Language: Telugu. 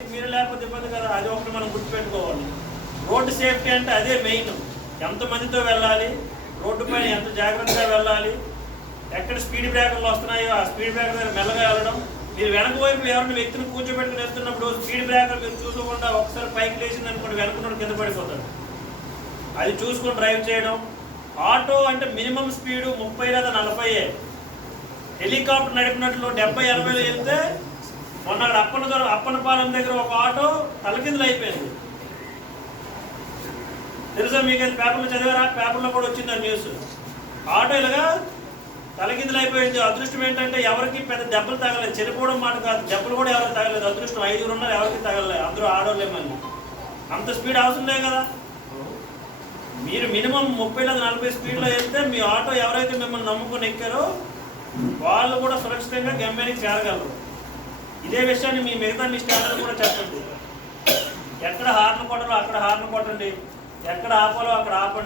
మీరు లేకపోతే ఇబ్బంది కదా, అది ఒకటి మనం గుర్తుపెట్టుకోవాలి. రోడ్డు సేఫ్టీ అంటే అదే మెయిన్. ఎంతమందితో వెళ్ళాలి, రోడ్డు పైన ఎంత జాగ్రత్తగా వెళ్ళాలి, ఎక్కడ స్పీడ్ బ్రేకర్లు వస్తున్నాయో ఆ స్పీడ్ బ్రేకర్ దగ్గర మెల్లగా వెళ్ళడం. మీరు వెనక వైపు ఎవరిని వ్యక్తిని కూర్చోబెట్టుకుని వెళ్తున్నప్పుడు స్పీడ్ బ్రేకర్ మీరు చూసుకోకుండా ఒకసారి పైకి లేచింది అనుకోండి, వెనకున్నాడు కింద పడిపోతాడు. అది చూసుకొని డ్రైవ్ చేయడం. ఆటో అంటే మినిమం స్పీడు 30 లేదా 40. హెలికాప్టర్ నడిపినట్లు 70-80 వెళ్తే మొన్న అక్కడ అప్పనపాలెం దగ్గర ఒక ఆటో తలకిందులు అయిపోయింది. తెలుసా మీకు? అది పేపర్లో చదివారా? పేపర్లో కూడా వచ్చింది ఆ న్యూస్. ఆటో ఇలాగా తలకిందులు అయిపోయింది. అదృష్టం ఏంటంటే ఎవరికి పెద్ద దెబ్బలు తగలేదు. చనిపోవడం మాట కాదు, దెబ్బలు కూడా ఎవరికి తగలేదు. అదృష్టం 5 ఉన్నారు, ఎవరికి తగలలేదు. అందరూ ఆడోళ్ళేమని. అంత స్పీడ్ అవసరం కదా. మీరు మినిమం 30 లేదా 40 స్పీడ్లో వెళ్తే మీ ఆటో ఎవరైతే మిమ్మల్ని నమ్ముకొని ఎక్కారో వాళ్ళు కూడా సురక్షితంగా గమ్యానికి చేరగలరు. ఇదే విషయాన్ని మీ మిగతా మీ స్టాండర్డ్ కూడా చెప్పండి. ఎక్కడ హార్న్ కొట్టాలో అక్కడ హార్న్ కొట్టండి, ఎక్కడ ఆపాలో అక్కడ ఆపండి.